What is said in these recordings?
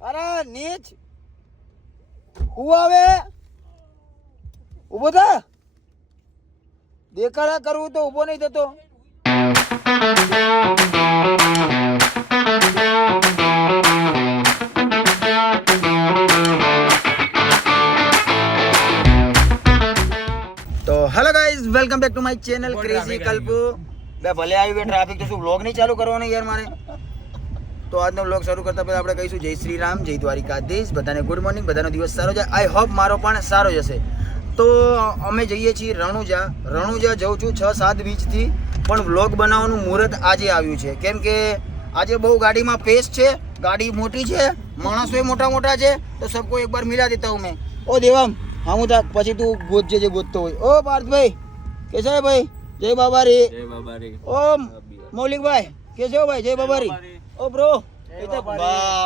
અરે નીચ હું આવે ઉભો થા દેખાડા કરવું તો ઉભો નહીં થતો તો hello guys welcome back to my channel crazy Kalpu બે ભલે આવી બે ટ્રાફિક તો શું વ્લોગ નહીં ચાલુ કરવાનો યાર મારે તો આજનો વ્લોગ શરૂ કરતા પહેલા આપણે કહીશું જય શ્રી રામ જય દ્વારિકાધીશ બધાને ગુડ મોર્નિંગ બધાનો દિવસ સારો જાય આઈ હોપ મારો પણ સારો જશે તો અમે જઈએ છીએ રણુજા જઉં છું 6-7 બીચથી પણ વ્લોગ બનાવવાનું મુહૂર્ત આજે આવ્યું છે કેમ કે આજે બહુ ગાડીમાં પેસ છે ગાડી મોટી છે માણસો મોટા મોટા છે તો સબકો એક બાર મિલા દેતા હું મેં ઓ દેવામ હા હું પછી તું ગોતજે જે ગોતતો હોય ઓ પાર્થભાઈ કેસો હે ભાઈ જય બાબારી ઓ મૌલિકભાઈ कैसे हो भाई जय बाबारी ओ ब्रो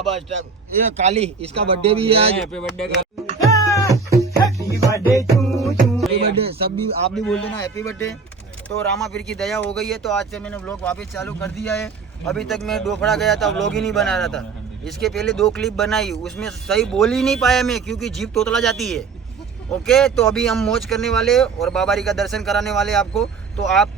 बस ये काली इसका बर्थडे भी है आज हैप्पी बर्थडे सब भी आप भी बोल देना हैप्पी बर्थडे तो रामा पीर की दया हो गई है तो आज से मैंने व्लॉग वापस चालू कर दिया है अभी तक मैं डोफड़ा गया था व्लॉग ही नहीं बना रहा था इसके पहले 2 क्लिप बनाई उसमें सही बोल ही नहीं पाया मैं क्योंकि जीभ तोतला जाती है ओके तो अभी हम मौज करने वाले और बाबारी का दर्शन कराने वाले आपको तो आप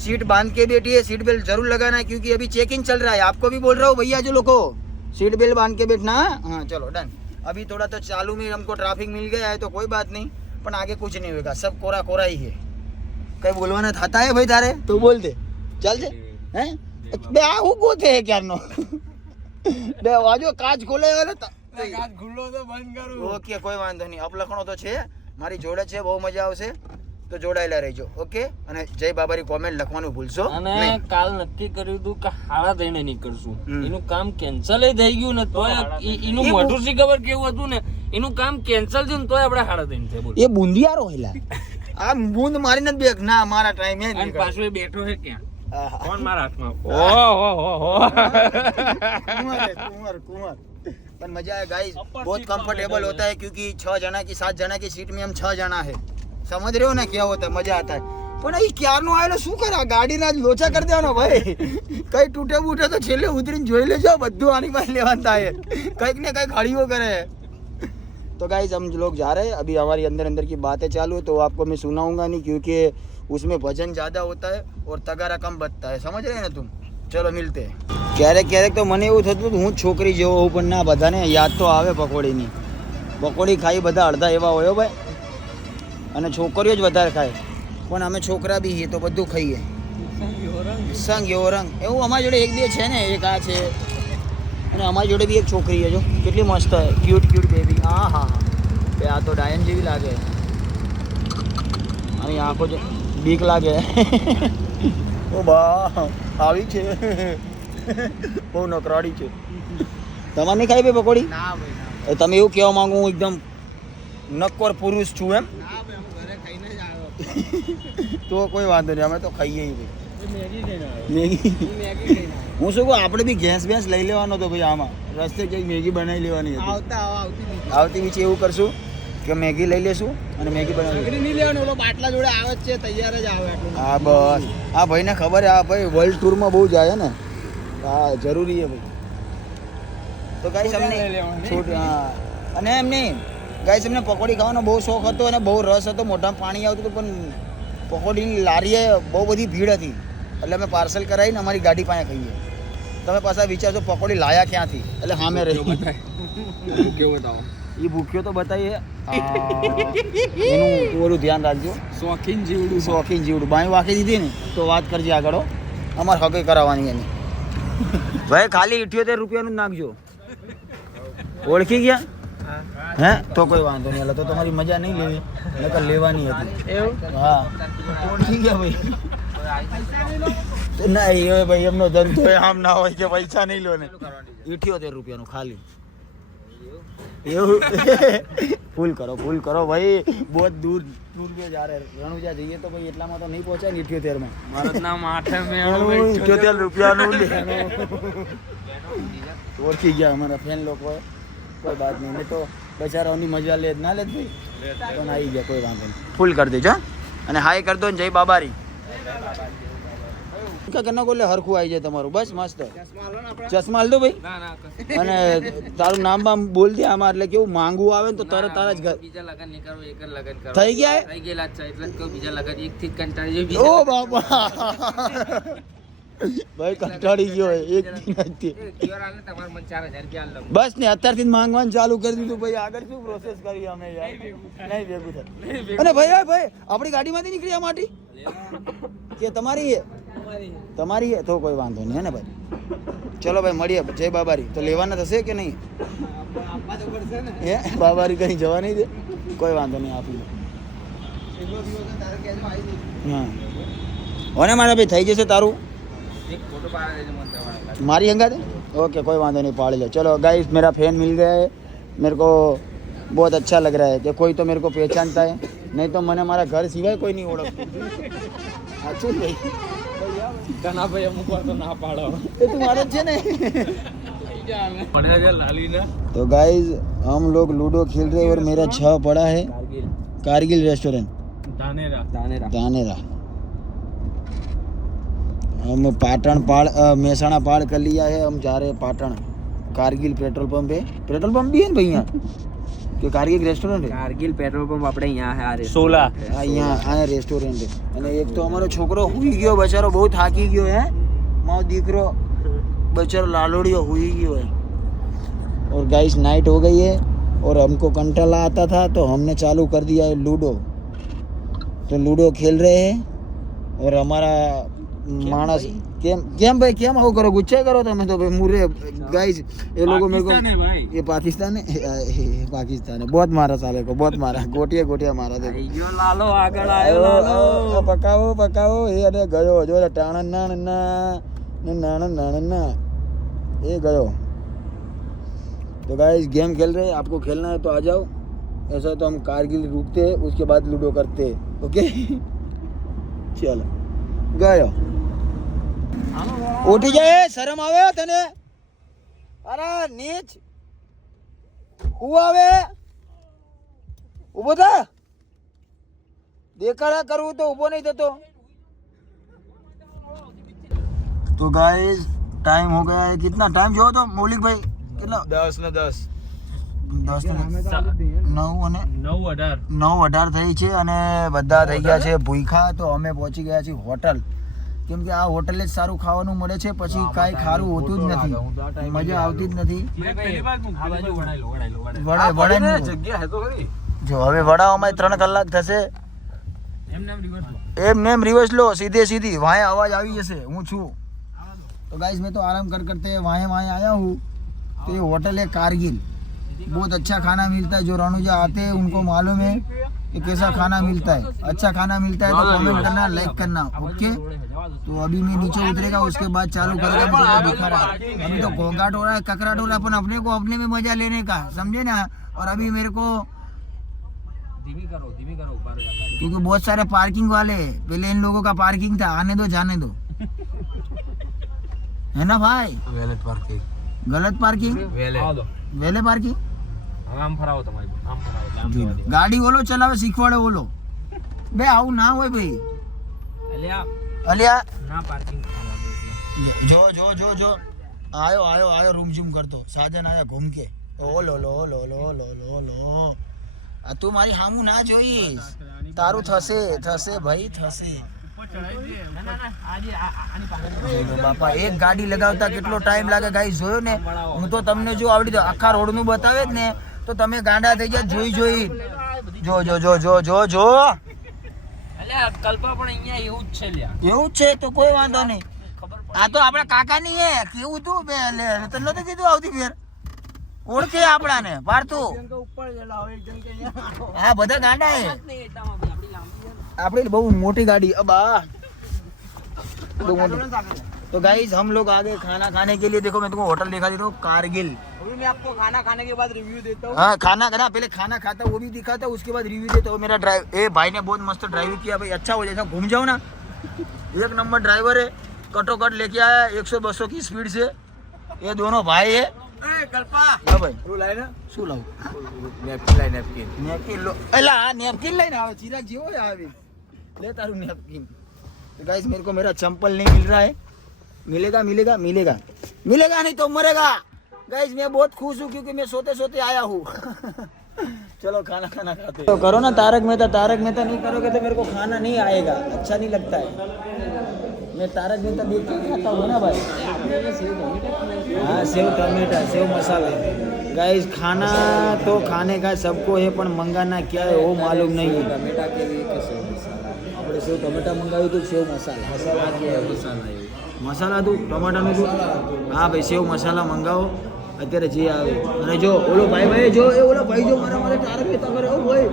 सीट बांध के बैठिए सीट बेल्ट जरूर लगाना है क्योंकि अभी चेकिंग चल रहा है आपको भी बोल रहा हूँ भैया जो लोगों सीट बेल्ट बांध के बैठना हाँ चलो डन अभी थोड़ा तो चालू में हमको ट्रैफिक मिल गया है तो कोई बात नहीं पर आगे कुछ नहीं होगा सब कोरा कोरा ही है कहीं बोलवाना था है भाई तारे तो बोल दे चल दे हैं बे आ हूँ गोते है क्या नो बे आजो काच खोले वाला काच खुल्लो तो बंद करो ओके कोई वांधो नहीं अब लखणो तो छे मारी जोड़े छे बहु मजा आवशे तो જોડાયેલા રહેજો ઓકે અને જય બાબારી કોમેન્ટ લખવાનું ભૂલશો અને કાલ નક્કી કર્યું હતું કે હાડા દઈને નીકળશું એનું કામ કેન્સલ થઈ ગયું ને તોય એનું મોઢું સી ખબર કેવું હતું ને એનું કામ કેન્સલ થયું તોય આપણે હાડા દઈને છે બોલ એ બુંદિયારો હેલા આ બુંદ મારી નથી બેક ના મારા ટાઈમ હે અને પાછો એ બેઠો છે ક્યાં કોણ મારા હાથમાં कुंवर पर मजा है गाइस बहुत कंफर्टेबल होता है क्योंकि 6 जना की 7 जना की सीट में हम 6 जना है समझ रहे हो ना क्या होता है मजा आता है પણ અહીં ક્યારનો આવેલો શું કરા ગાડીના લોચા કરી દેવાનો ભાઈ કઈ તૂટે બૂટે તો છેલ્લે ઉતરીને જોઈ લેજો બધું આની પાસે લેવાનું થાય કંઈક ને કંઈક હળીઓ કરે तो गाइस हम लोग जा रहे हैं अभी हमारी अंदर की बातें चालू है तो आपको मैं सुनाऊंगा नहीं क्योंकि उसमें भजन ज़्यादा होता है और तगारा कम बजता है समझ रहे हैं ना तुम चलो मिलते हैं ક્યારેક તો મને એવું થતું હું છોકરી જેવો હોઉં પણ ના બધાને યાદ તો આવે પકોડીની પકોડી ખાઈ બધા અડધા એવા હોય ભાઈ અને છોકરીઓ જ વધારે ખાય પણ અમે છોકરા બી છીએ તો બધું ખાઈએ સંગ એવો રંગ એવું અમારી જોડે એક બે છે ને એક આ છે અને અમારી જોડે બી એક છોકરી છે જો કેટલી મસ્ત ક્યુટ બેબી હા હા બે આ તો ડાયન જેવી લાગે અને આંખો જો બીક લાગે ઓ બા આવી છે બહુ નકરાડી છે તમારે નહીં ખાઈ ભાઈ પકોડી ના ભાઈ તમે એવું કહેવા માંગુ હું એકદમ નક્કોર પુરુષ છું એમ તો કોઈ વાંધો નહીં અમે તો ખાઈએ મેગી હું શું કહું આપણે બી ગેસ બેસ લઈ લેવાનો હતો ભાઈ આમાં રસ્તે કંઈક મેગી બનાવી લેવાની હતી આવતી બીજી એવું કરશું કે મેગી લઈ લેશું અને મેગી બનાવી નહીં લેવાનું ઓલો બાટલા જોડે આવે જ છે તૈયાર જ આવે હા બસ આ ભાઈને ખબર છે આ ભાઈ વર્લ્ડ ટૂરમાં બહુ જાય ને હા જરૂરી છે ભાઈ તો ગાઈસ અમને છૂટ હા અને એમ નહીં ગાઈસ અમને પકોડી ખાવાનો બહુ શોખ હતો અને બહુ રસ હતો મોઢામાં પાણી આવતું હતું પણ પકોડીની લારીએ બહુ બધી ભીડ હતી એટલે અમે પાર્સલ કરાવીને અમારી ગાડી પાસે ખાઈએ તમે પાછા વિચારશો પકોડી લાયા ક્યાંથી એટલે હા મેં રહી કેવો બતાવો એ ભૂખ્યો તો બતાવીએ એનું ઓલું ધ્યાન રાખજો શોખીન જીવડું બાઈ વાંકી દીધી ને તો વાત કરજે આગળ અમારે હકે કરાવવાની એની ભાઈ ખાલી 78 રૂપિયાનું જ નાખજો ઓળખી ગયા હે તો કોઈ વાંધો નહીં એટલે તો તમારી મજા નહીં લેવી નકર લેવાની હતી એવું હા ઓળખી ગયા ભાઈ ના એ ભાઈ એમનો ધંધો આમ ના હોય કે પૈસા નહીં લો ને 78 રૂપિયાનું ખાલી એવું ફૂલ કરો ભાઈ બહુ દૂર पे जा रहे रણુજા જઈએ તો ભાઈ એટલામાં તો નહીં પહોંચાય ને 78 માં મારું નામ 8 મે 78 રૂપિયાનું લેવાનું ઓળખી ગયા અમારા ફેન લોકો કોઈ બાત નહીં મેં તો બચારાઓની મજા લે ના લે ભાઈ તો ના આવી ગયા કોઈ વાંધો નહીં ફૂલ કરી દેજો અને હાય કરી દો ને જય બાબારી આખા કના કોલે હરખું આવી જાય તમારું બસ મસ્ત ચશ્મા હાલ દો ભાઈ ના ના અને તારું નામ બામ બોલ દે આમાં એટલે કેવું માંગવું આવે ને તો તરત તારા જ ઘર બીજા લગન નહીં કરો એક જ લગન કરો થઈ ગયા થઈ ગયેલા છે એટલે જ કહું બીજા લગન એક થી કંટાળી ઓ બાપા ભાઈ કંટાળી ગયો હોય એક દિન હતી તમારે મને 4000 રૂપિયા આલ બસ ને અત્યારથી જ માંગવાનું ચાલુ કરી દીધું ભાઈ આગળ શું પ્રોસેસ કરી અમે યાર નહીં ભેગું થાય અને ભાઈ આપણી ગાડીમાંથી નીકળી આ માટી કે તમારી હે તમારી હે તો કોઈ વાંધો નહીં હે ને ભાઈ ચલો ભાઈ મળીએ જય બાબારી તો લેવાના થશે કે નહીં હે બાબારી કहीं જવા નહીં દે કોઈ વાંધો નહીં આપી હા ઓને મારા ભાઈ થઈ જશે તારું એક ફોટો પાડી દેજો મને તમારા मारी हंगा दे ओके कोई बात नहीं पाड़ लो चलो गाइस मेरा फैन मिल गया है मेरे को बहुत अच्छा लग रहा है कि कोई तो मेरे को पहचानता है नहीं तो मैंने हमारा घर सिवाय कोई नहीं ओढ़ अच्छा भाई કના ભાઈ અમુક વાર તો ના પાડો ये तुम्हारा છે ને પડ્યા છે લાલી ના तो गाइस हम लोग लूडो खेल रहे हैं और मेरा 6 पड़ा है कारगिल रेस्टोरेंट दानेरा हम पाटन पाड़ मेहसाणा पाड़ कर लिया है हम जा रहे हैं पाटन कारगिल पेट्रोल पंप है पेट्रोल पंप भी है ना भैया કે કારગિલ રેસ્ટોરન્ટ છે કારગિલ પેટ્રોલ પંપ આપણે અહીંયા હે આ 16 અહીંયા આ રેસ્ટોરન્ટ છે અને એક તો અમારો છોકરો હુઈ ગયો બચારો બહુ થાકી ગયો હે મારો દીકરો બચારો लालोड़ियो हुई गयो है और गाइस नाइट हो गई है और हमको कंटाला आता था तो हमने चालू कर दिया है लूडो तो लूडो खेल रहे हैं और हमारा मानस કેમ ભાઈ કેમ આવું કરો ગુસ્સે કરો તમે તો ભાઈ મુરે गाइस ये लोगों मेरे को ये पाकिस्तान है पाकिस्तान है बहुत मारा साले को बहुत मारा गोटिया मारा देखो જો લાલો આગળ આવ્યો લાલો પકાવો એ અને ગયો જો ટાણ ના ये गयो तो गाइस गेम खेल रहे हैं आपको खेलना है तो आ जाओ ऐसा तो हम कारगिल रुकते हैं उसके बाद लूडो करते हैं ओके चलो गयो उठी जाए शरम आवे तने अरे नीच आवे उभो था देखाड़ा करूँ तो उभो नहीं थतो तो गाइस टाइम हो गया है कितना टाइम जो तो मौलिक भाई कितना 10 ને 10 9:18 થઈ છે અને બધા થઈ ગયા છે ભૂખા તો અમે પહોંચી ગયા છીએ હોટલ કેમ કે આ હોટલે જ સારું ખાવાનું મળે છે પછી કાંઈ ખારું હોતું જ નથી મજા આવતી જ નથી વડા જગ્યા હે તો ખરી જો હવે વડાઓમાં 3 કલાક થશે એમ રિવર્સ લો सीधी वहाँ आवाज આવી જશે હું છું तो गाइस मैं तो आराम करते वहाँ आया हूँ तो ये होटल है कारगिल बहुत अच्छा खाना मिलता है जो रणुजा आते हैं उनको मालूम है कि कैसा खाना मिलता है अच्छा खाना मिलता है तो कमेंट करना लाइक करना ओके तो अभी मैं नीचे उतरेगा उसके बाद चालू करेगा मैं तुमको दिखा रहा अभी तो घोंघाट हो रहा है ककराट हो रहा है अपन अपने को अपने में मजा लेने का समझे ना और अभी मेरे को ધીમી કરો क्योंकि बहुत सारे पार्किंग वाले पहले इन लोगों का पार्किंग था आने दो जाने दो है ना भाई વેલેટ પાર્કિંગ गलत पार्किंग वेले पार्किंग આમ ફરાવો તમારી આમ ફરાવો गाड़ी बोलो चलावे सीखवाड़े बोलो बे आऊ ना होय भाई अलिया ના પાર્કિંગ जो आयो रूम जूम कर दो साजन आया घूम के ओ लो आ तू मारी हामू ना जोईस तारू थसे भाई थसे બાપા એક ગાડી લગાવતા કેટલો ટાઈમ લાગે ગાઈસ જોયો ને હું તો તમને જો આવડી દો આખા રોડ નું બતાવે જ ને તો તમે ગાંડા થઈ જાય જોઈ જો અલ્યા કલ્પા પણ અહીંયા એવું જ છે લ્યા એવું જ છે તો કોઈ વાંધો નહીં આ તો આપણા કાકા ની હે કેવું તું બે લે તને નતો કીધું આવતી ફેર ઓળખે આપણાને પારતું હા બધા ગાંડા હે अपनी बहुत मोटी गाड़ी अब तो गाइस हम लोग आगे खाना खाने के लिए देखो मैं तुमको होटल दिखा देता हूँ कारगिल अभी मैं आपको खाना खाने के बाद रिव्यू देता हूँ हाँ खाना खाना पहले खाना खाता वो भी दिखाता उसके बाद रिव्यू देता हूँ मेरा ड्राइव भाई ने बहुत मस्त ड्राइव किया भाई अच्छा हो जैसा घूम जाओ ना एक नंबर ड्राइवर है कटोकट लेके आया 100-200 की स्पीड से ये दोनों भाई है गाइस मेरे को मेरा चंपल नहीं मिल रहा है मिलेगा मिलेगा मिलेगा मिलेगा नहीं तो मरेगा गाइस मैं बहुत खुश हूँ क्योंकि मैं सोते सोते आया हूँ चलो खाना खाना खाते तो करो ना तारक मेहता नहीं करोगे तो मेरे को खाना नहीं आएगा अच्छा नहीं लगता है मैं तारक मेहता देख के खाता हूँ ना भाई हाँ सेव टमाटर सेव मसाला गाइस खाना तो खाने का सबको है पर मंगाना क्या है वो मालूम नहीं है ટમેટા કેવી કે સેવ મસાલા આપણે સેવ ટમેટા મંગાવ્યું હતું સેવ મસાલા મસાલા કે મસાલા એવું મસાલા હતું ટમાટાનું હતું હા ભાઈ સેવ મસાલા મંગાવો અત્યારે જે આવે અને જો ઓલો ભાઈ જો એ ઓલો ભાઈ જો મારા માટે તારક મહેતા કરે ઓ ભાઈ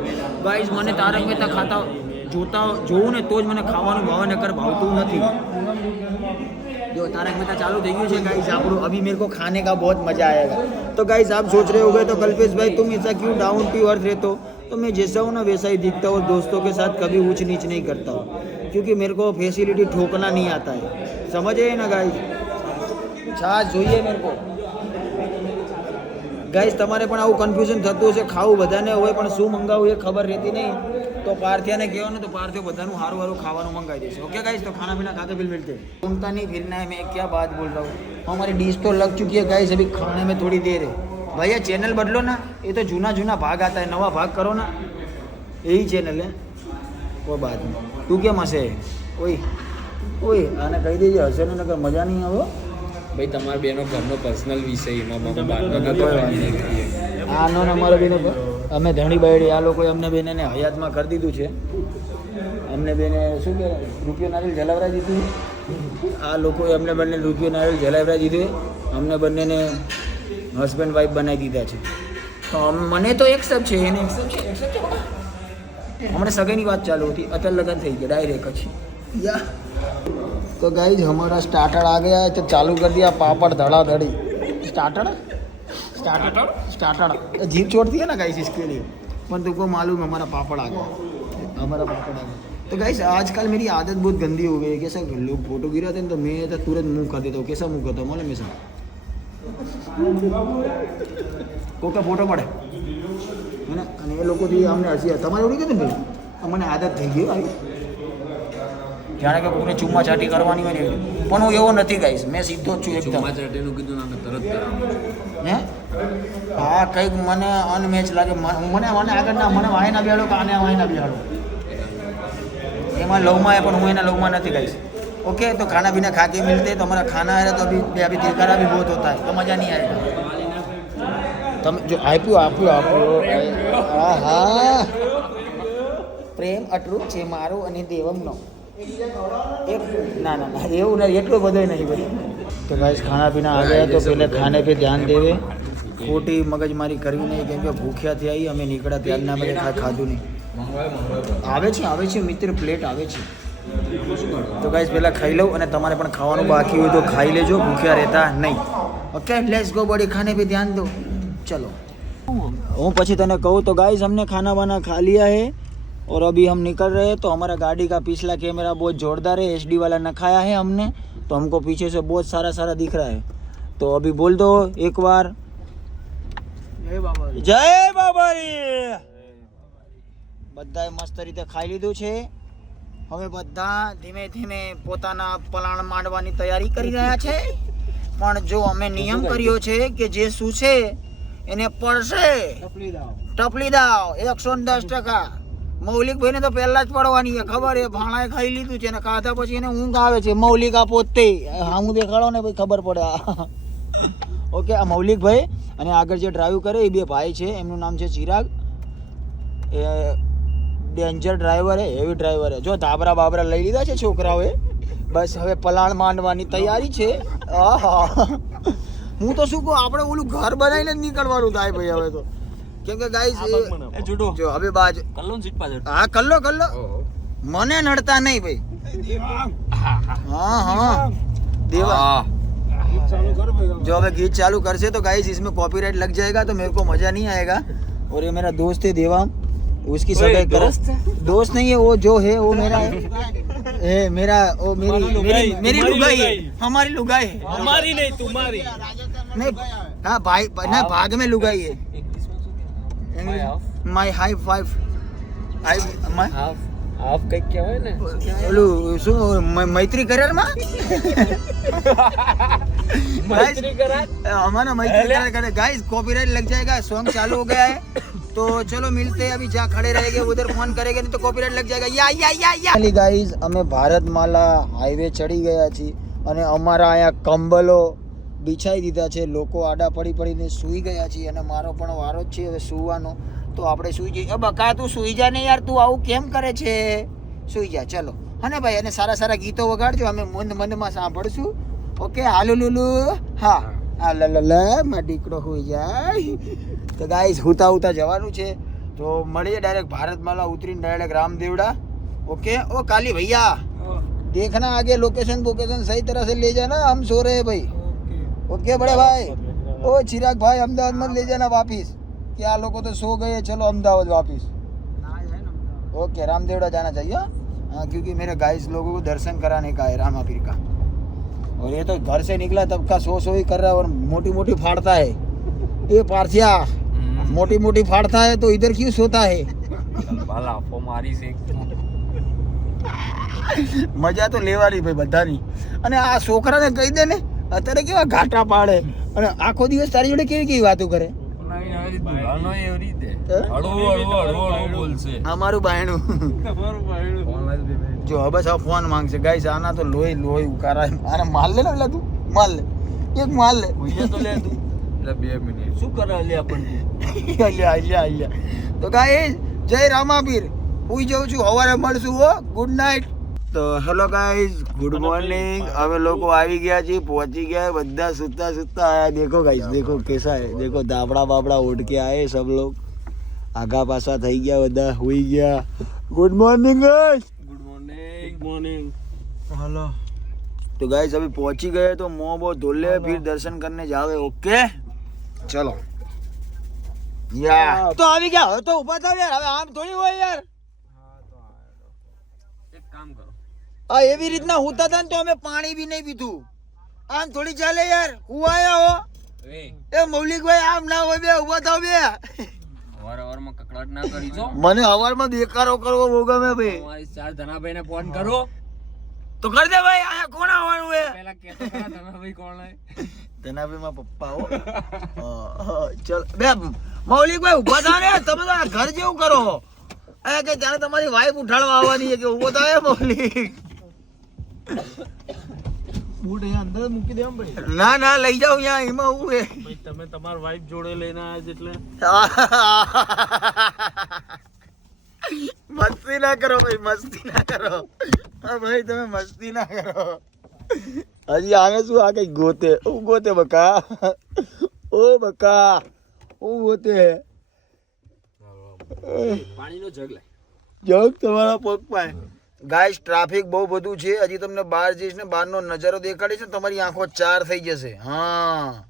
ગાઈસ મને તારક મહેતા ખાતા જોઉં ને તો જ મને ખાવાનું ભાવે નકર ભાવતું નથી जो तारक मेहता चालू થઈ ગયું છે गाइस આપણું अभी मेरे को खाने का बहुत मजा आएगा तो गाइस आप सोच रहे होगे तो कल्पेश भाई तुम ऐसा क्यों डाउन टू अर्थ रहते हो तो मैं जैसा हूँ ना वैसा ही दिखता हूँ दोस्तों के साथ कभी ऊंच नीच नहीं करता हूँ क्योंकि मेरे को फैसिलिटी ठोकना नहीं आता है समझे ना गाइस छाछ જોઈએ मेरे को ગાઈસ તમારે પણ આવું કન્ફ્યુઝન થતું હશે ખાવું બધાને હોય પણ શું મંગાવું એ ખબર રહેતી નહીં तो पार्थिया ने कहो ना तो पार्थिया बधानु हारू हारू खावानु मंगाई देशे ओके गाइस तो खाना पीना खाते फिर मिलते हैं घूमता नहीं फिरना है मैं क्या बात बोल रहा हूँ हमारी डिश तो लग चुकी है गाइस अभी खाने में थोड़ी देर है भैया चैनल बदलो ना ये तो जूना भाग आता है नवा भाग करो ना यही चैनल है कोई बात नहीं तू क्या मसे है ओए ओए आने कही दीजिए हसे ने नगर मजा नहीं आवे ભાઈ તમારા બેનો ઘરનો પર્સનલ વિષય એમાં મમ્મી બહારનો નતો આનો ને અમારો બેનો અમે ધણી બાયડી આ લોકોએ અમને બેને હયાતમાં કરી દીધું છે અમને બેને શું કે રૂપિયો નારિયેલ જલાવરા દીધું આ લોકોએ અમને બંને રૂપિયો નારિયેલ જલાવરા દીધું અમને બંનેને હસબન્ડ વાઈફ બનાવી દીધા છે તો મને તો એક્સેપ્ટ છે એને એક્સેપ્ટ છે હમણાં સગાઈની વાત ચાલુ હતી અત્યારે લગન થઈ ગયા डायरेक्ट अच्छी या तो गाइज हमारा स्टार्टर आ गया है तो चालू कर दिया पापड़ धड़ाधड़ी स्टार्टर जीप छोड़ती है ना गाइस इसके लिए पर तुमको मालूम हमारा पापड़ आ गया तो गाइस आजकल मेरी आदत बहुत गंदी हो गई है कैसा लोग फोटो गिराते हैं तो मैं तो तुरंत मुंह कर देता हूँ कैसा मुंह करता हूँ मालूम है को क्या फोटो पड़े है ना અને એ લોકોથી અમને હસી તમારે એવું નહીં કીધું ભાઈ મને આદત થઈ ગઈ આવી જાણે કે કોઈને ચુમ્મા ચાટી કરવાની હોય ને પણ હું એવો નથી ગાઈશ મેં સીધો જ છું એકદમ ચુમ્મા ચાટીનું કીધું ને અમે તરત કરાવું હે હા કંઈક મને અનમેચ લાગે મને આગળ ના મને વાય ના બેહાડો કે આને વાય ના બેહાડો એમાં લવમાં है પણ હું એના લવમાં નથી ગાઈશ ओके तो खाना पीना खा के मिलते तो हमारा खाना है तो अभी दिलकारा भी बहुत होता है तो मज़ा नहीं आएगा तुम जो આપ્યું હા હા પ્રેમ અટરૂપ છે મારો અને દેવમનો एक ना એવું નહીં એટલું બધું નહીં ભાઈ तो गाइस खाना पीना आ गया तो पहले खाने पे ध्यान देवे ખોટી મગજમારી કરવી નહીં કેમ કે ભૂખ્યા થયા અમે નીકળ્યા ત્યારના અમે કાંઈ ખાધું નહીં આવે છે મિત્ર પ્લેટ આવે છે તો ગાઈસ પહેલાં ખાઈ લઉં અને તમારે પણ ખાવાનું બાકી હોય તો ખાઈ લેજો ભૂખ્યા રહેતા નહીં ओके लेट्स गो बड़ी खाने पे ध्यान दो चलो હું પછી તને કહું तो गाइस हमने खाना वाना खा लिया है और अभी हम निकल रहे हैं तो हमारा गाड़ी का पिछला कैमरा बहुत जोरदार है HD वाला नखाया है हमने तो हमको पीछे से बहुत सारा दिख रहा है तो अभी बोल दो एक बार जय बाबारी બધાએ મસ્ત રીતે ખાઈ લીધું છે હવે બધા ધીમે ધીમે પોતાના પલાણ માંડવાની તૈયારી કરી રહ્યા છે પણ જો અમે નિયમ કર્યો છે કે જે સૂશે એને પડશે ટપલી દાવ 110%. મૌલિકભાઈ ને તો પહેલા જ પડવાની છે ખબર છે ભાણાએ ખાઈ લીધું છે ને ખાધા પછી એને ઊંઘ આવે છે મૌલિક આ પોતે હું દેખાડો ને ભાઈ ખબર પડે ઓકે આ મૌલિકભાઈ અને આગળ જે ડ્રાઈવ કરે એ બે ભાઈ છે એમનું નામ છે ચિરાગ એ ડેન્જર ડ્રાઈવર હે હેવી ડ્રાઈવર હે જો ધાબરા બાબરા લઈ લીધા છે છોકરાઓએ બસ હવે પલાણ માંડવાની તૈયારી છે હું તો શું કહું આપણે ઓલું ઘર બનાવીને જ નીકળવાનું થાય ભાઈ હવે તો કેમ કે ગાઈસ જો હવે બાજ કલ્લો સીટ પાછળ હા કલ્લો મને નડતા નહીં ભાઈ हाँ देवा जो अगर गीत चालू कर से तो गाइस इसमें कॉपीराइट लग जाएगा तो मेरे को मजा नहीं आएगा। और ये मेरा दोस्त है देवा, उसकी सगाई दोस्त नहीं है वो, जो है वो मेरा है मेरा वो मेरी लुगाई है, हमारी लुगाई है, हमारी नहीं तुम्हारी नहीं हाँ भाई ना भाग में लुगाई है। माई हाई फाइव હાફ કઈક કહેવાય ને ઓલું શું મૈત્રી કરારમાં મૈત્રી કરાર हमारा मैत्री करार करे गाइस कॉपीराइट लग जाएगा सॉन्ग चालू हो गया है तो चलो मिलते हैं अभी जहाँ खड़े रहेंगे उधर फोन करेंगे नहीं तो कॉपीराइट लग जाएगा या गाइस અમે ભારતમાલા હાઈવે ચડી ગયા છીએ અને અમારા અહીંયા કંબલો બિછાઈ દીધા છે લોકો આડા પડીને સૂઈ ગયા છે અને મારો પણ વારો જ છે હવે સૂવાનો તો આપણે સૂઈ જઈએ બકા તું સૂઈ જા ને યાર તું આવું કેમ કરે છે સૂઈ જા ચલો હા ભાઈ અને સારા ગીતો વગાડજો અમે મંદમાં સાંભળશું ઓકે હાલો લુલુ હા હા લ માં દીકરો હોઈ જાય તો ગાઈસ હુતા જવાનું છે તો મળીએ ડાયરેક્ટ ભારતમાલા ઉતરીને ડાયરેક્ટ રામદેવડા ओके ओ काली भैया देखना आगे लोकेशन सही तरह से ले जाना हम सो रहे हैं भाई ओके बड़े भाई ओ चिराग भाई अहमदाबाद मत ले जाना वापिस क्या लोग तो सो गए चलो अहमदाबाद वापिस ओके रामदेवड़ा जाना चाहिए हाँ क्योंकि मेरे गाइस लोगों को दर्शन कराने का है रामापीर का और ये तो घर से निकला तब का सो ही कर रहा है और मोटी फाड़ता है ये पारसिया मोटी फाड़ता है तो इधर क्यों सोता है મજા તો લેવાની ભાઈ બધાની અને આ છોકરાને કહી દે ને અત્યારે કેવા ઘાટા પાડે અને આખો દિવસ તારી જોડે કેવી વાતો કરે અમારું બાયણું જો હવે બસ ફોન માંગશે ગાઈસ આના તો લોહી ઉકારાય આને માલ લે ને એટલે તું માલ લે એક માલ લે તો લે તું એટલે 2 મિનિટ શું કરે લે આપણને અલ્યા તો ગાઈસ જય રામાપીર હું જાઉં છું સવારે મળશું હો ગુડ નાઇટ તો હેલો ગાઈઝ ગુડ મોર્નિંગ અમે લોકો આવી ગયા છીએ પહોંચી ગયા બધા સુતા આયા देखो गाइस देखो कैसा है देखो दाबड़ा बाबड़ा उठ के आए सब लोग आगा पासा થઈ ગયા બધા હુઈ ગયા good morning guys good morning hello तो गाइस अभी पहुंच ही गए तो मुंह वो धो ले फिर दर्शन करने जावे ओके चलो यार तो अभी क्या हो तो ऊपर था यार હવે આમ થોડી હોય યાર કામ કરો આ એવી રીતના હોતા હતા ને તો અમે પાણી બી નહીં પીધું આમ થોડી ચાલે યાર હું આયા હો એ મૌલિકભાઈ આમ ના હોય બે ઉભા થાવ બે હવારમાં કકડાટ ના કરી છો મને હવારમાં દેખાડો કરવો બહુ ગમે ભાઈ તમારી ચાર ધનાભાઈને ફોન કરો તો કર દે ભાઈ આયા કોણ આવવાનું હે પહેલા કેતો ખરા ધનાભાઈ કોણ હે ધનાભાઈ માં પપ્પા હો ચલ બે મૌલિકભાઈ ઉભા થાવ ને તમે તો ઘર જેવું કરો આ કે ત્યારે તમારી વાઈફ ઉઠાડવા આવવાની છે કે ઉભો થાય મૌલિક બૂટ અહીંયા અંદર મૂકી દેમ ભાઈ ના લઈ જાવ અહીંયા એમાં હું હે ભાઈ તમે તમાર વાઈફ જોડે લઈને આયા એટલે મસ્તી ના કરો ભાઈ મસ્તી ના કરો હા ભાઈ તમે મસ્તી ના કરો હજી આને શું આ કઈ ગોતે બકા ઓ બકા ઓ ગોતે પાણીનો જગ લાય જગ તમારા પગ પાય ગાઈસ ટ્રાફિક બહુ બધું છે હજી તમને બહાર જઈશ ને બહારનો નજારો દેખાડીશ ને તમારી આંખો ચાર થઈ જશે હા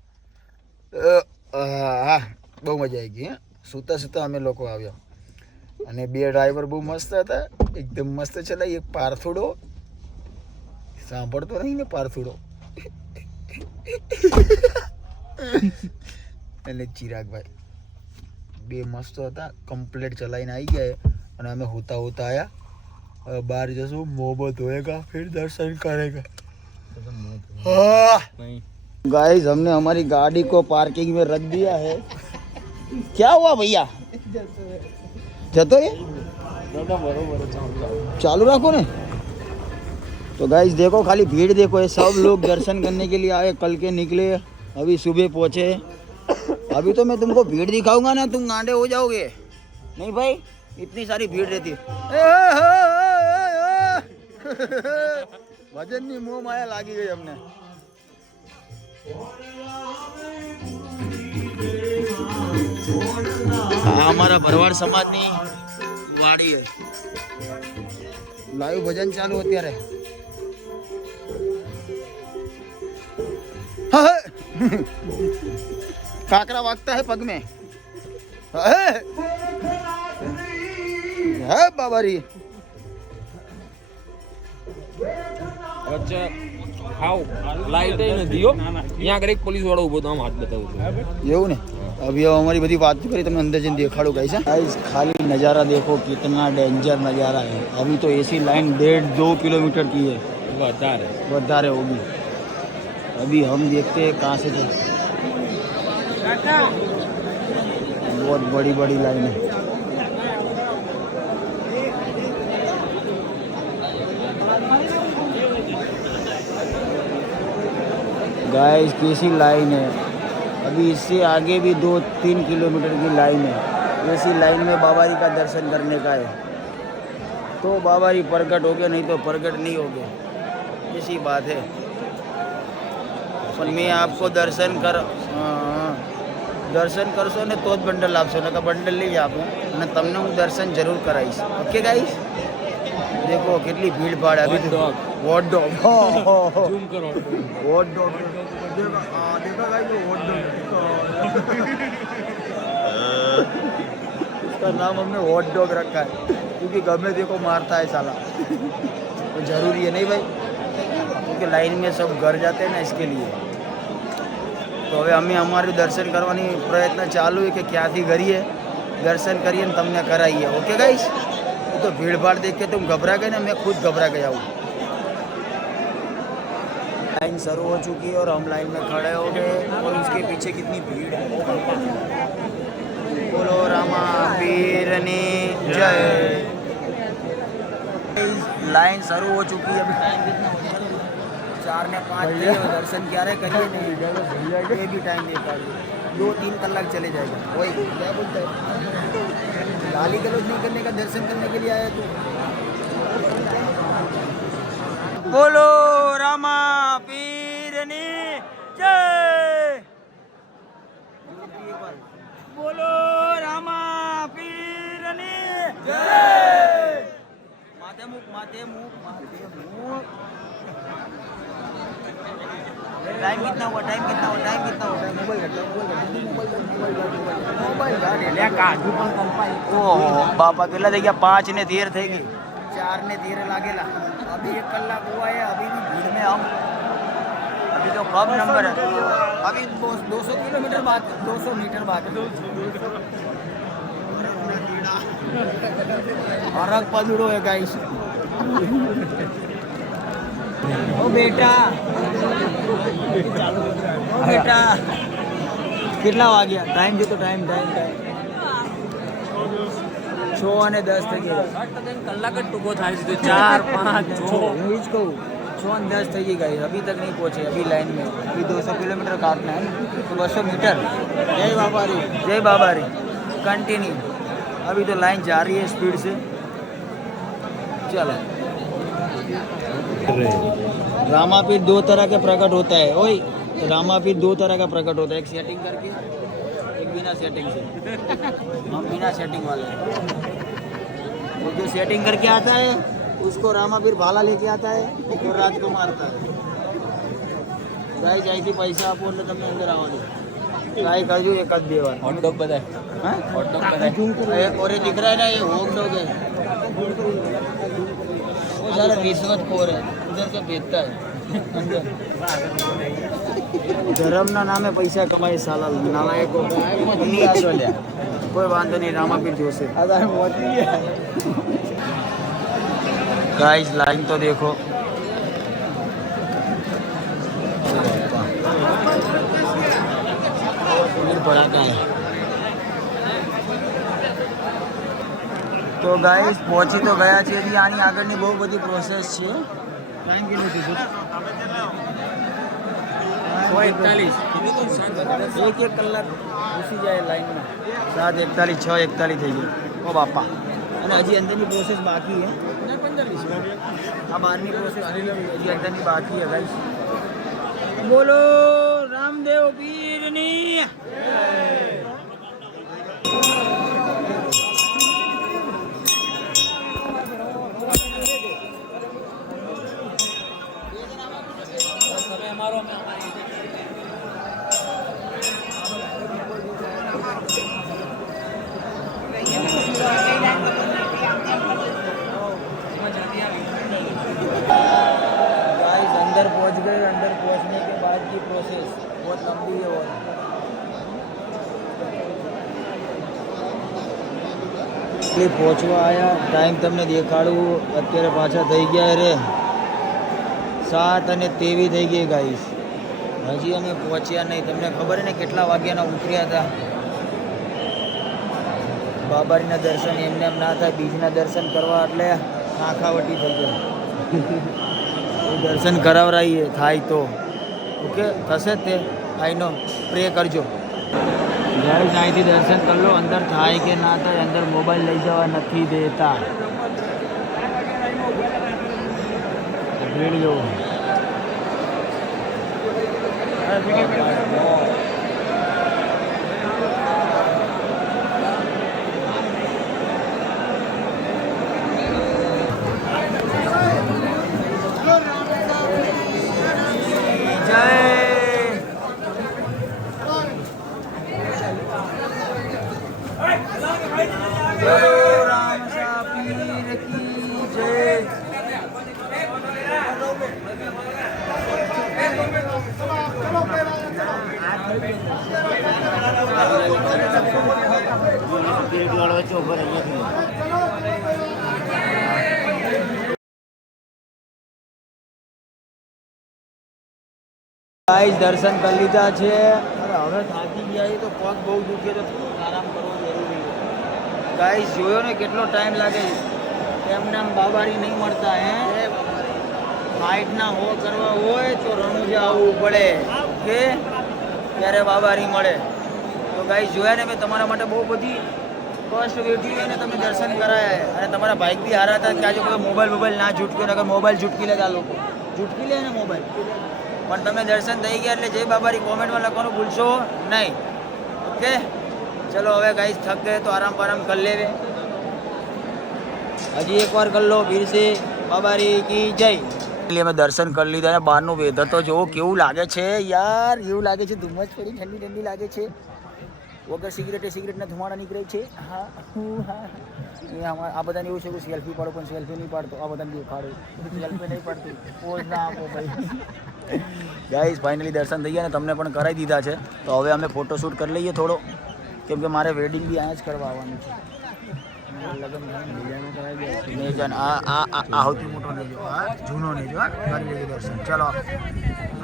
બહુ મજા આવી ગઈ સુતા અમે લોકો આવ્યા અને બે ડ્રાઈવર બહુ મસ્ત હતા એકદમ મસ્ત ચલાવી એક પારથુડો સાંભળતો નહીં ને પારથુડો એટલે ચિરાગભાઈ બે મસ્ત હતા કમ્પ્લીટ ચલાવીને આવી ગયા અને અમે હોતા આયા बाहर जैसे मोहब्बत होएगा फिर दर्शन करेगा गाइस हमने हमारी गाड़ी को पार्किंग में रख दिया है क्या हुआ भैया जतो ये चालू रखो ने तो गाइस देखो खाली भीड़ देखो ये सब लोग दर्शन करने के लिए आए कल के निकले अभी सुबह पहुंचे अभी तो मैं तुमको भीड़ दिखाऊंगा ना तुम गांडे हो जाओगे नहीं भाई इतनी सारी भीड़ रहती है वजन ની મોહ માયા લાગી ગઈ અમને આ અમારા ભરવાડ સમાજની વાડી છે લાઈવ ભજન ચાલુ અત્યારે કાકરા વાગતા है पग में है बाबारी વચ્ચે હાવ લાઈટ નથી હો અહીંયા આગળ એક પોલીસ વાળો ઊભો તો આમ હાથ બતાવું છું એવું ને अभी हमारी बड़ी बात करी तुमने अंदर जन देखाड़ो कैसा गाइस खाली नज़ारा देखो कितना डेंजर नज़ारा है। अभी तो ऐसी लाइन 1.5-2 किलोमीटर की है वधारे होगी। अभी हम देखते हैं कहाँ से बहुत बड़ी बड़ी लाइन है। गाइस कैसी लाइन है। अभी इससे आगे भी 2-3 किलोमीटर की लाइन है। ऐसी लाइन में बाबारी का दर्शन करने का है तो बाबारी प्रकट हो गया, नहीं तो प्रकट नहीं हो गया, ऐसी बात है। पर मैं आपको दर्शन करशो ने तो જ બંડલ આપશો ને બંડલ લઈ આપો અને તમને હું દર્શન જરૂર કરાવીશ। ઓકે ગાઈસ देखो कितनी भीड़ भाड़ है। अभी वॉट डॉग ઝૂમ કરો वॉट डॉग देखा गाइस वॉट डॉग इसका नाम हमने वॉट डॉग रखा है क्योंकि गमे देखो मारता है साला। तो जरूरी है नहीं भाई क्योंकि लाइन में सब घर जाते हैं ना इसके लिए। तो હવે અમે અમારું દર્શન કરવાની પ્રયત્ન ચાલુ है कि ક્યાંથી કરીએ દર્શન કરીએ ને તમને કરાવીએ। ओके गाइस तो भीड़ भाड़ देख के तुम घबरा गए ना, मैं खुद घबरा गया हूँ। लाइन शुरू हो चुकी है और हम लाइन में खड़े हो गए और उसके पीछे कितनी भीड़ है। बोलो रामा पीरनी जय। लाइन शुरू हो चुकी है। अभी टाइम कितना हो गया? 4 ने 5 दर्शन क्यारे करिए नहीं ये भी टाइम नहीं पाएगी। 2-3 कलाक चले जाएगा। वही क्या बोलता है गाली गलौज नहीं करने का, दर्शन करने के लिए आया तू। बोलो रामा पीरनी जय। बोलो रामा पीरनी जय। माथे मुख माथे मुख माथे मुख। टाइम कितना हुआ? टाइम कितना हुआ? टाइम कितना हुआ? बापा केला देखिए 5 ने 13 थे 4 ने 13 लागेला। अभी 1 कलाक हुआ है। अभी भी भीड़ में हम। अभी तो कब नंबर है? अभी 200 किलोमीटर बाद 200 मीटर बाद फरक पदड़ो है गाइस। ओ बेटा बेटा कितना वाग्या? टाइम जो तो टाइम 6 અને 10 થઈ ગયા। કલાક જ ટૂંકો થાય છે 4 5 6 હું જ કહું 6 અને 10 થઈ गई। अभी तक नहीं पहुंचे। अभी लाइन में अभी 200 किलोमीटर काटना है तो 200 मीटर। जय बाबा रे जय बाबा रे कंटिन्यू। अभी तो लाइन जा रही है स्पीड से। चलो रामापीर 2 तरह के प्रकट होता है। ओए रामापीर 2 तरह का प्रकट होता है, एक सेटिंग करके एक बिना सेटिंग से। हम बिना सेटिंग वाले हैं। वो जो सेटिंग करके आता है उसको रामापीर भाला लेके आता है और रात को मारता है। गाय जाती पैसा आपको तब अंदर आवा दो गाय काजू एक आध देवा હોટ ડોગ બધાય હોટ ડોગ બધાય और ये दिख रहा है ना ये हॉट डॉग है। वो सारा रिश्वत खोर है, उधर से बेचता है अंदर। धर्म ना नामे पैसा कमाए साला नालायक हो। कोई बात नहीं रामापीर जोसे। गाइस लाइन तो देखो बड़ा का है। तो गाइस पहुंची तो गया છે जी। આની આગળની બહુ બધી પ્રોસેસ છે। ટાઈમ કેટલું થયું? 141 એક કલાક ઘૂસી જાય લાઈનમાં। 7:41 6:41 થઈ ગઈ। ઓ બાપા અને હજી અંદરની પ્રોસેસ બાકી है। આ બહારની પ્રોસેસ હજી અંદરની બાકી है गाइस। બોલો રામદેવ પીરની अंदर पहुंच गए। अंदर पहुंचने के बाद की प्रोसेस बहुत लंबी है और પહોંચવા આવ્યા, ટાઈમ તમને દેખાડું. અત્યારે પાછા થઈ ગયા રે 7:23 થઈ ગઈ ગાઈસ. હજી અમે પહોંચ્યા નહીં. તમને ખબર ને કેટલા વાગ્યાના ઉતર્યા હતા. બાબારીના દર્શન એમને એમ ના થાય, બીજના દર્શન કરવા એટલે આખાવટી થઈ જાય. દર્શન કરાવરાઈએ થાય તો ઓકે થશે જ તે. આઈનો પ્રે કરજો ગાઈસ. અહીંથી દર્શન કરી લો. અંદર થાય કે ના થાય, અંદર મોબાઈલ લઈ જવા નથી દેતા. ભીડ જો ગાઈસ દર્શન કરી લીધા છે. હવે થાકી ગયા તો પગ બહુ દુખે તો થોડું આરામ કરવો જરૂરી છે. ગાઈસ જોયો ને કેટલો ટાઈમ લાગે છે. એમને આમ બાબારી નહીં મળતા હે. ફાઇટના હો કરવા હોય તો રણુજા આવવું પડે કે ત્યારે બાબારી મળે. તો ગાઈસ જોયા ને મેં તમારા માટે બહુ બધી કષ્ટ વેઠી અને તમે દર્શન કરાયા. અને તમારા બાઇક બી હારા હતા કે આજે કોઈ મોબાઈલ ના ઝૂટક્યો, નકર મોબાઈલ ઝૂટકી લેતા લોકો. ઝૂટકી લે ને મોબાઈલ. પણ તમે દર્શન થઈ ગયા એટલે જય બાબારી કોમેન્ટમાં લખવાનું ભૂલશો નહીં. ઓકે ચલો હવે ગાઈસ થક ગયે તો આરામ કરી લેવે. હજી એકવાર કરી લો. વીરસે બાબારી કી જય. એટલે અમે દર્શન કરી લીધા અને બહારનું વેધર તો જુઓ કેવું લાગે છે યાર. એવું લાગે છે ધુમ્મસ પડી, ઠંડી લાગે છે. વગર સિગરેટના ધુમાડા નીકળે છે. હા આ બધાને એવું છે કે સેલ્ફી પાડો, પણ સેલ્ફી નહીં પાડતો. આ બધાને દેખાડો સેલ્ફી નહીં પાડતી. પોઝ ના આપો ભાઈ. ગાઈસ ફાઇનલી દર્શન થઈ ગયા ને તમને પણ કરાવી દીધા છે. તો હવે અમે ફોટોશૂટ કરી લઈએ થોડો, કેમ કે મારે વેડિંગ બી અહીંયા જ કરવા આવવાનું છે. લગ્ન આ સૌથી મોટો નહીં જો, હા જૂનો નહીં જો. કરી લેજો દર્શન. ચલો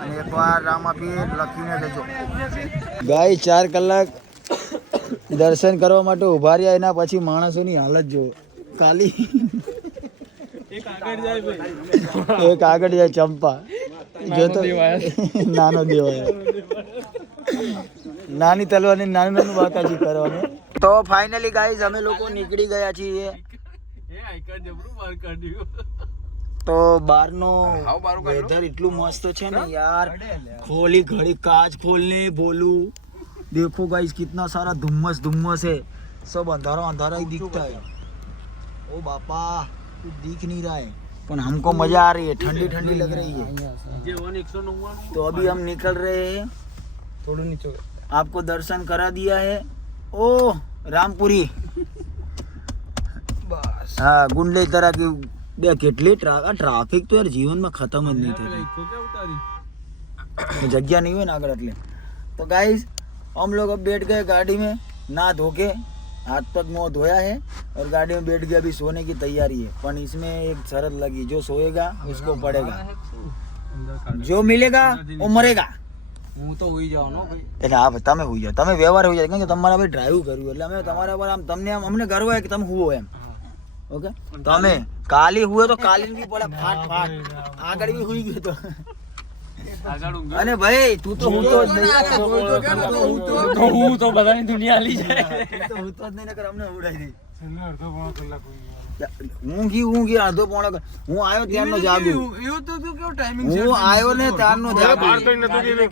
અને એકવાર રામાપીર લખીને જજો. ગાઈસ 4 કલાક દર્શન કરવા માટે ઉભા રહ્યા. એના પછી માણસોની હાલત જો કાલી. એક આગળ જાય ચંપા જો તો નાનો દેવાય. નાની તલવાની નાનું બાકાજી કરવાનું. તો ફાઇનલી ગાઈઝ અમે લોકો નીકળી ગયા છીએ. તો બહારનો વેધર એટલું મસ્ત છે ને યાર. ખોલી ઘડી કાચ ખોલને બોલું. देखो गाइस कितना सारा धुम्मस है. सब अंधारा ही दिखता है. ओ बापा कुछ दिख नहीं रहा है, पर हमको मजा आ रही है. ठंडी लग रही है. तो अभी हम निकल रहे हैं. थोड़ा नीचे आपको दर्शन करा दिया है. ओ रामपुरी बस. हाँ गुंडले तरह की બે કેટલી ટ્રાફિક તો યાર જીવનમાં ખતમ જ નહીં થતી. જગ્યા નહીં હોય ને આગળ એટલે. तो गाइस हम लोग अब बैठ गए गाड़ी में. ना धो के हाथ पग मुँह धोया है और गाड़ी में बैठ गया. अभी सोने की तैयारी है. पर इसमें एक शरत लगी, जो सोएगा उसको पड़ेगा, जो मिलेगा वो मरेगा. હું તો હોઈ જાઉં ને ભાઈ. એટલે હા તમે હોઈ જાઓ, તમે વ્યવહાર હોઈ જાઓ. કારણ કે તમારા ભાઈ ડ્રાઈવ કર્યું એટલે અમે તમારા પર આમ તમને આમ અમને ગર્વ હોય કે તમે હુવો એમ. ઓકે તમે કાલી હુએ તો કાલી બી પડે ફાટ આગળ બી હુઈ ગયો તો. અને ભાઈ તું તો હું તો જ નહીં. હું તો બધાની દુનિયા આલી જાય. તો હું તો જ નહીં નકર અમને ઉડાઈ દે. ઊંઘી અડધો પોણો હું આવ્યો ત્યારનો જાગું. હું આવ્યો ને ત્યારનો જાગું.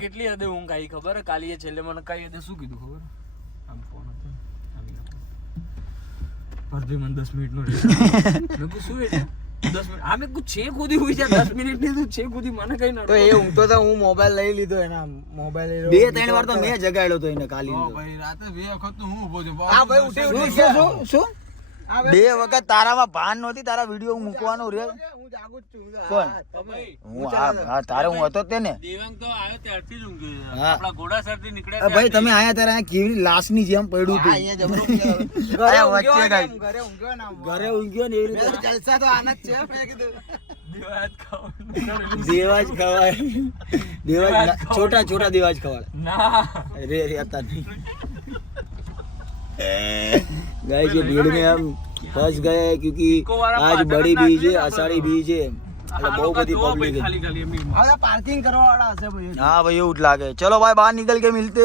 કેટલી હદે ઊંઘ આવી ખબર? કાલીએ છેલ્લે મને કઈ હદે શું કીધું ખબર? આમ ફોન હતો અડધી મને 10 મિનિટ નો શું એટલે 10 મિનિટ આમે કુછ છે ખુદી હુઈ જા. 10 મિનિટ ની તું છે ખુદી મને કઈ ના. તો એ ઊંઘતો તો હું મોબાઈલ લઈ લીધો એના. મોબાઈલ 2-3 વાર તો મેં જગાડ્યો તો એને કાલી. ભાઈ રાતે 2 વખત તો હું ઊભો છું. હા ભાઈ ઉઠી શું બે વખત તારામાં ભાન નહોતી, તારા વિડીયો મૂકવાનો રે. કોણ? હું હા તારે હું હતો તે ને. દેવાંગ તો આવ્યો ત્યારથી જ ઊંઘી ગયો. હા. આપણા ઘોડા સરથી નીકળ્યા ભાઈ તમે આયા ત્યારે આ કેવી લાશની જેમ પડ્યું હતું. આયા વચ્ચે ગાઈસ. ઘરે ઊંઘ્યો ને એવી રીતે જલસા તો આના જ છે. મેં કીધું દેવાજ ખાવાનું. દેવાજ ખવાય. દેવાજ છોટા છોટા દેવાજ ખવાય. ના रे आता नहीं गाइस ये भीड़ में हम फंस गए क्योंकि आज बड़ी बीज है, आषाढ़ी बीज है એટલે બહુ બધી પબ્લિક है. ખાલી ખાલી એમની હવે પાર્કિંગ કરવા વાળા હશે ભાઈ. हाँ भाई એવું જ લાગે. चलो भाई बाहर निकल के मिलते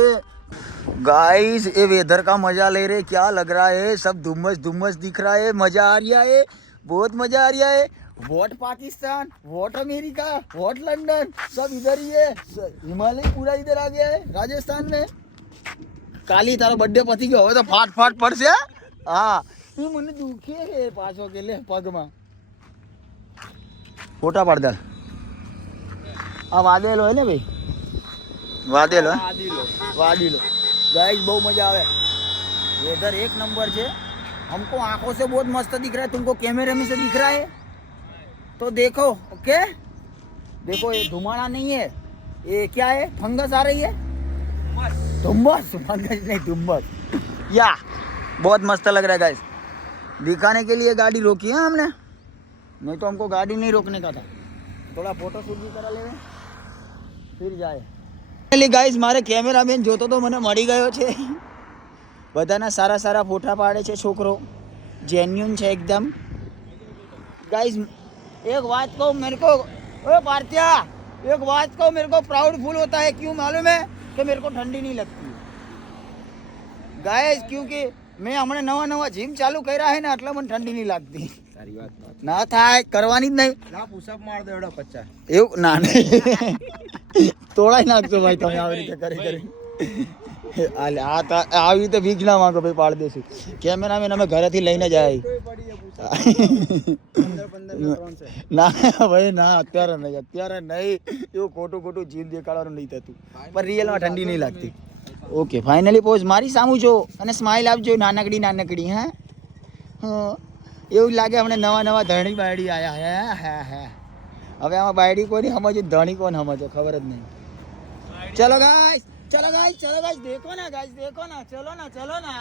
गाइस. ये वेदर का मजा ले रहे, क्या लग रहा है, सब धुम्मस धुम्मस दिख रहा है, मजा आ रहा है, बहुत मजा आ रहा है. Vote Pakistan, vote America, vote London, सब इधर ही है. हिमालय पूरा इधर आ गया है राजस्थान में. કાલી તારો બર્થડે પતી ગયો, હવે તો ફાટ ફાટ પડશે. હા એ મને દુખે છે પાછો કે લે પગમાં. ફોટા પાડતા આ વાદેલો હે ને ભાઈ, વાદેલો હે? वादिलो गाइस बहुत मजा आवे. वेदर एक नंबर है. हमको आंखों से बहुत मस्त दिख रहा है, तुमको कैमरे में से दिख रहा है तो देखो. ओके देखो ये धुमाड़ा नहीं है, ये क्या है, फंगस आ रही है. धुम्मस, फंगस नहीं धुम्मस. या बहुत मस्त लग रहा है गाइस. दिखाने के लिए गाड़ी रोकी है हमने, नहीं तो हमको गाड़ी नहीं रोकने का था. थोड़ा फोटो शूट भी करा ले फिर जाए. ગાઈસ મારે કેમેરામેન જોતો તો મને મળી ગયો છે. બધાના સારા સારા ફોટા પાડે છે છોકરો, જેન્યુન છે एकदम. गाइस एक बात को मेरे को, ओए पार्थिया एक बात को मेरे को प्राउड फील होता है. क्यों मालूम है कि मेरे को ठंडी नहीं लगती गाइस, क्योंकि मैं हमने नवा नवा जिम चालू કર્યા है ને એટલે મને ઠંડી નહીં લાગતી. સારી વાત. ના થાય, કરવાની જ નહીં. ના પુશઅપ માર દે એડો 50. એવું ના નહીં, તોડાઈ નાખજો ભાઈ તમે આવી રીતે કરી કરી. આવી રીતે વીજ ના માંગો ભાઈ, પાડી દેશું. કેમેરામેન અમે ઘરેથી લઈને જાય. ના ભાઈ ના, અત્યારે નહીં. એવું ખોટું ખોટું જીમ દેખાડવાનું નહીં થતું, પણ રિયલમાં ઠંડી નહીં લાગતી. ઓકે ફાઇનલી પોઝ મારી સામું છો અને સ્માઇલ આપજો નાનકડી નાનકડી. હા હા એવું લાગે હમણાં નવા નવા ધણી બાયડી આયા. હા હા હવે આમાં બાયડી કોની સમજે, ધણી કોણ સમજે ખબર જ નહીં. ચલો ગાઈસ, ચલો ગાઈસ, ચલો ગાઈસ, દેખો ના ગાઈસ, દેખો ના, ચલો ના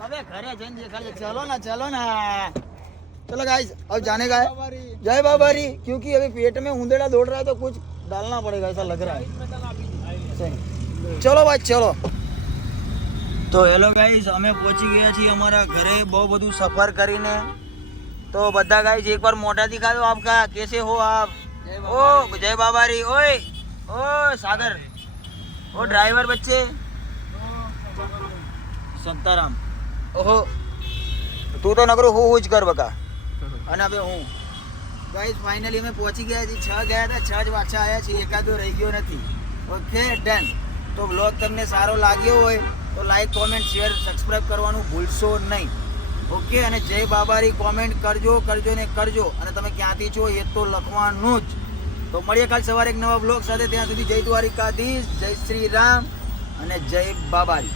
હવે ઘરે જઈને દેખાડે. चलो ना चलो गाइस अब जाने का है. जय बाबारी. क्योंकि अभी पेट में ऊंधेड़ा दौड़ रहा है तो कुछ डालना पड़ेगा ऐसा लग रहा है. चलो भाई चलो. તો હેલો ગાઈસ, અમે પહોંચી ગયા છીએ અમારા ઘરે બહુ બધું સફર કરીને. તો બધા ગાઈસ એકવાર મોઢા દિખાવો આપકા, કેસે હો આપ. ઓ જય બાબારી. ઓય ઓ સાગર, ઓ ડ્રાઈવર બચ્ચે સંતારામ. ઓહો તું તો નકરો હું જ કર બકા. અને હવે હું ગાઈસ ફાઇનલી અમે પહોંચી ગયા છીએ. 6 ગયા હતા, 6 જ પાછા આવ્યા છીએ, એકાદો રહી ગયો નથી. Okay done. તો બ્લોગ તમને સારો લાગ્યો હોય તો લાઈક, કોમેન્ટ, શેર, સબસ્ક્રાઇબ કરવાનું ભૂલશો નહીં. ઓકે અને જય બાબારી કોમેન્ટ કરજો ને કરજો. અને તમે ક્યાંથી છો એ તો લખવાનું જ. તો મળીએ કાલ સવારે એક નવા બ્લોગ સાથે. ત્યાં સુધી જય દ્વારિકાધીશ, જય શ્રી રામ અને જય બાબારી.